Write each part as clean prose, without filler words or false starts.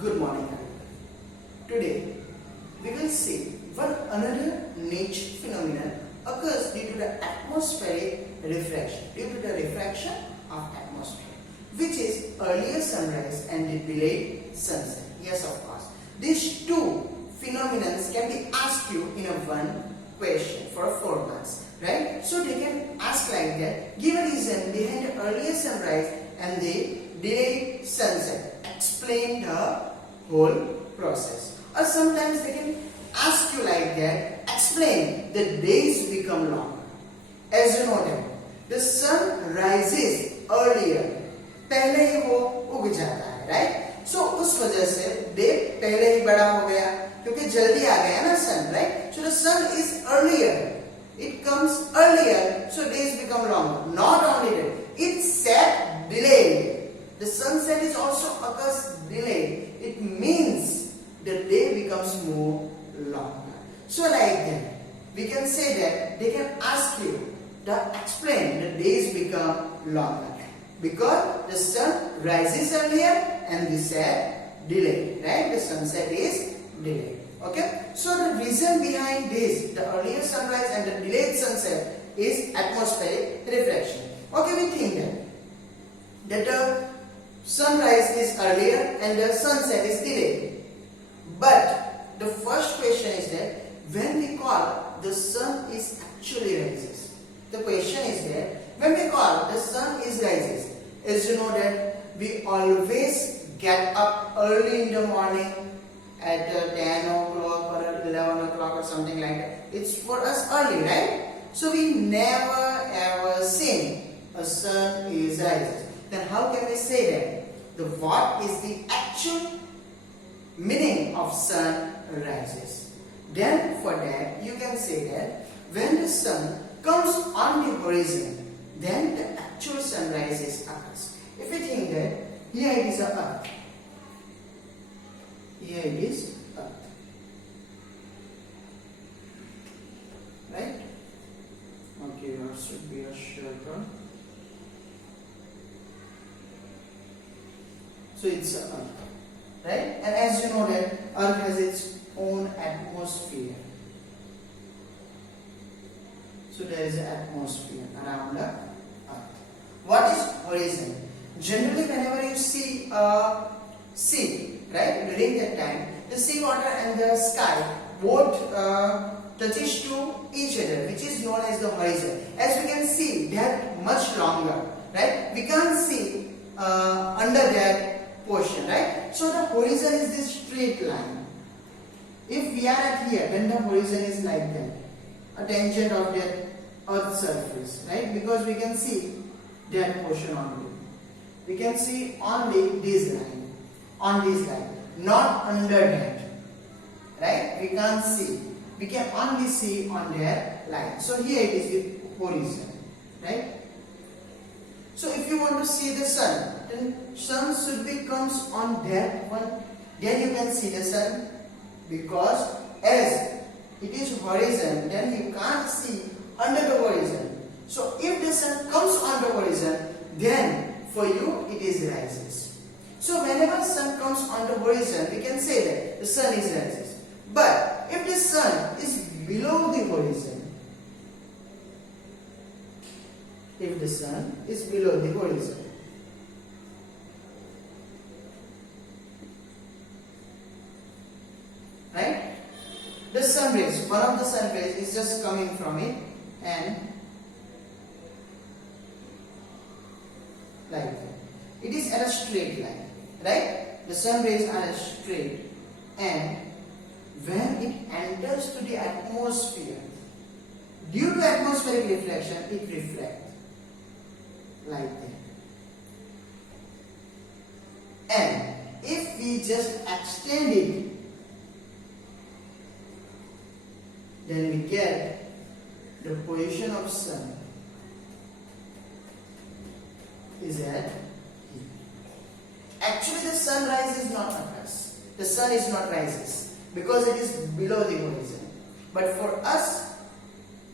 Good morning, everyone. Today we will see one another nature phenomenon occurs due to the atmospheric refraction, of atmosphere, which is earlier sunrise and the delayed sunset. Yes, of course. These two phenomena can be asked you in a one question for 4 marks, right? So they can ask like that: give a reason behind the earlier sunrise and the delayed sunset. Explain the whole process. Or sometimes they can ask you like that: explain the days become longer. As you know that the sun rises earlier, पहले ही वो उग जाता है, right? So उस वजह से day पहले ही बड़ा हो गया क्योंकि जल्दी आ गया ना sun, right? So the sun is earlier, it comes earlier, so days become longer. Not only that, it set delayed. The sunset is also occurs delayed. It means the day becomes more longer. So like that, we can say that they can ask you to explain the days become longer because the sun rises earlier and the set delayed, right? The sunset is delayed. Okay. So the reason behind this, the earlier sunrise and the delayed sunset, is atmospheric refraction. Okay, we think that the sunrise is earlier and the sunset is delayed. But the first question is that when we call the sun is actually rises. The question is that when we call the sun is rises, as you know that we always get up early in the morning at 10 o'clock or 11 o'clock or something like that. It's for us early, right? So we never ever seen a sun is rises. Then how can we say that? What is the actual meaning of sun rises? Then for that you can say that when the sun comes on the horizon, then the actual sunrise is occurs. If we think that here it is earth, here it is earth, right? Okay, there should be a circle. So it's earth, right? And as you know that earth has its own atmosphere. So there is an atmosphere around the earth. What is horizon? Generally, whenever you see a sea, right, during that time, the sea water and the sky both touches to each other, which is known as the horizon. As we can see, that much longer, right? We can't see under that portion, right? So the horizon is this straight line. If we are at here, then the horizon is like that, a tangent of that earth's surface, right? Because we can see that portion only. We can see only this line, on this line, not under that, right? We can't see. We can only see on that line. So here it is with horizon, right? So if you want to see the sun, then sun should be comes on that one. Then you can see the sun, because as it is horizon, then you can't see under the horizon. So if the sun comes on the horizon, then for you it is rises. So whenever sun comes on the horizon, we can say that the sun is rises. But if the sun is below the horizon, if the sun is below the horizon, right? The sun rays, one of the sun rays is just coming from it and like that. It is at a straight line, right? The sun rays are straight, and when it enters to the atmosphere, due to atmospheric reflection, it reflects like that. And if we just extend it, then we get the position of sun is at here. Actually, the sunrise is not occurs. The sun is not rises because it is below the horizon. But for us,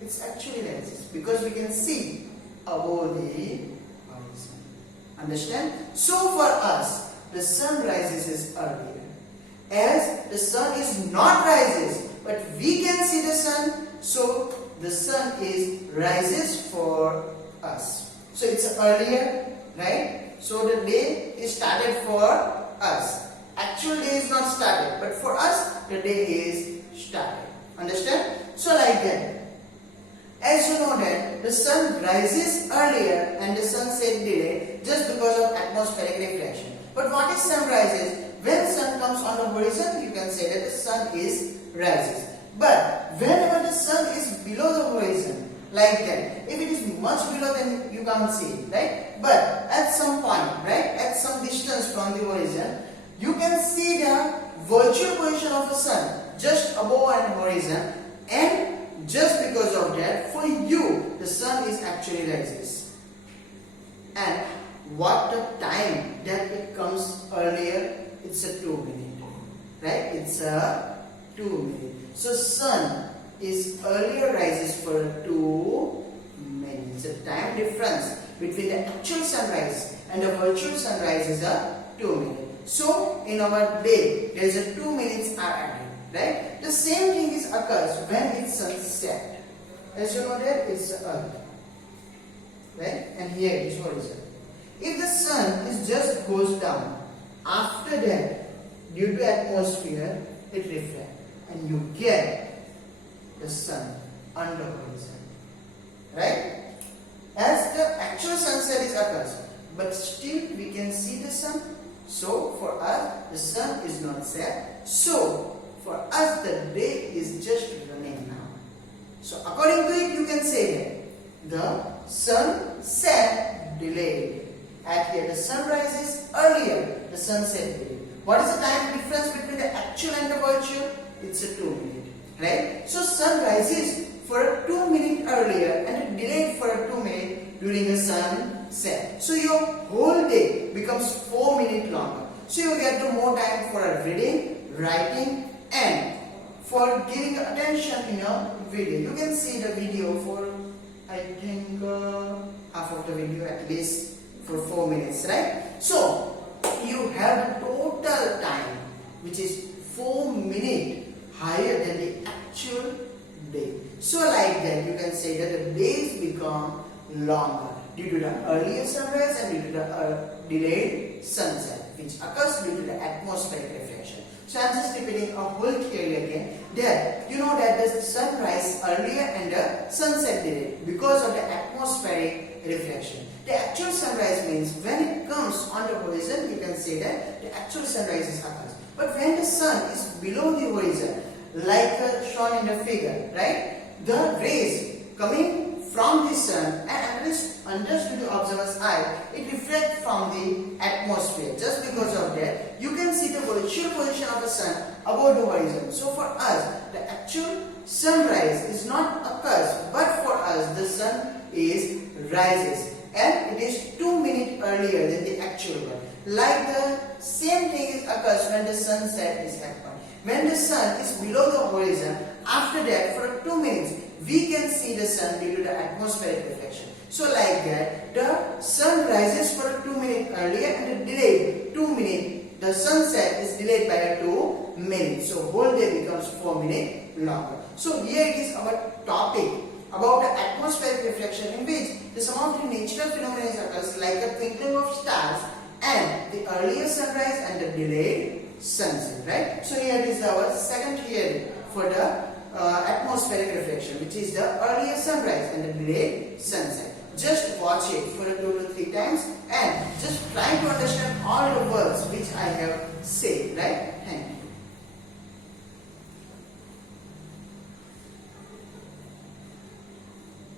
it's actually rises because we can see above the horizon. Understand? So for us, the sun rises is earlier. as the sun is not rises, but we can see the sun, so the sun is rises for us. So it's earlier, right? So the day is started for us. Actual day is not started, but for us the day is started. Understand? So like that. As you know that the sun rises earlier and the sunset delay just because of atmospheric reflection. But what is sun rises? When sun comes on the horizon, you can say that the sun is rises. But whenever the sun is below the horizon, like that, if it is much below, then you can't see it, right? But at some point, right, at some distance from the horizon, you can see the virtual position of the sun just above an horizon, and just because of that, for you, the sun is actually rises. And what the time that it comes earlier? It's a 2 minute, right? It's a 2 minute. So sun is earlier rises for 2 minutes. The time difference between the actual sunrise and the virtual sunrise is a 2 minutes. So in our day, there is a 2 minutes are added, right? The same thing is occurs when it's sunset. As you know that it's earth, right? And here it is horizon. If the sun is just goes down, after that, due to atmosphere, it reflects, and you get the sun under horizon, right? As the actual sunset is occurs, but still we can see the sun. So for us, the sun is not set. So for us, the day is just running now. So according to it, you can say that the sun set delayed. At here, the sun rises earlier, the sunset delayed. What is the time difference between the actual and the virtual? It's a 2 minute, right? So sun rises for 2 minutes earlier and delayed for 2 minutes during the sunset. So your whole day becomes 4 minutes longer. So you get to more time for reading, writing, and for giving attention in your video. You can see the video for, I think, half of the video at least for 4 minutes, right? So you have the total time which is 4 minutes higher than the actual day. So like that, you can say that the days become longer due to the earlier sunrise and due to the delayed sunset, which occurs due to the atmospheric reflection. So I am just repeating a whole theory again, that you know that the sunrise earlier and the sunset delayed because of the atmospheric reflection. The actual sunrise means when it comes on the horizon, you can say that the actual sunrise is occurs. But when the sun is below the horizon, like shown in the figure, right? The rays coming from the sun and understood the observer's eye, it reflects from the atmosphere. Just because of that, you can see the virtual position of the sun above the horizon. So for us, the actual sunrise is not occurs, but for us, the sun is rises. And it is 2 minutes earlier than the actual one. Like the same thing is occurs when the sunset is happening. When the sun is below the horizon, after that for 2 minutes, we can see the sun due to the atmospheric reflection. So like that, the sun rises for 2 minutes earlier and the delayed 2 minutes. The sunset is delayed by 2 minutes. So whole day becomes 4 minutes longer. So here it is our topic about the atmospheric reflection, in which the some of the natural phenomena occurs like the twinkling of stars and the earlier sunrise and the delayed sunset, right? So here is our second theory for the atmospheric reflection, which is the earlier sunrise and the delayed sunset. Just watch it for 2 to 3 times and just try to understand all the words which I have said, right? Thank you.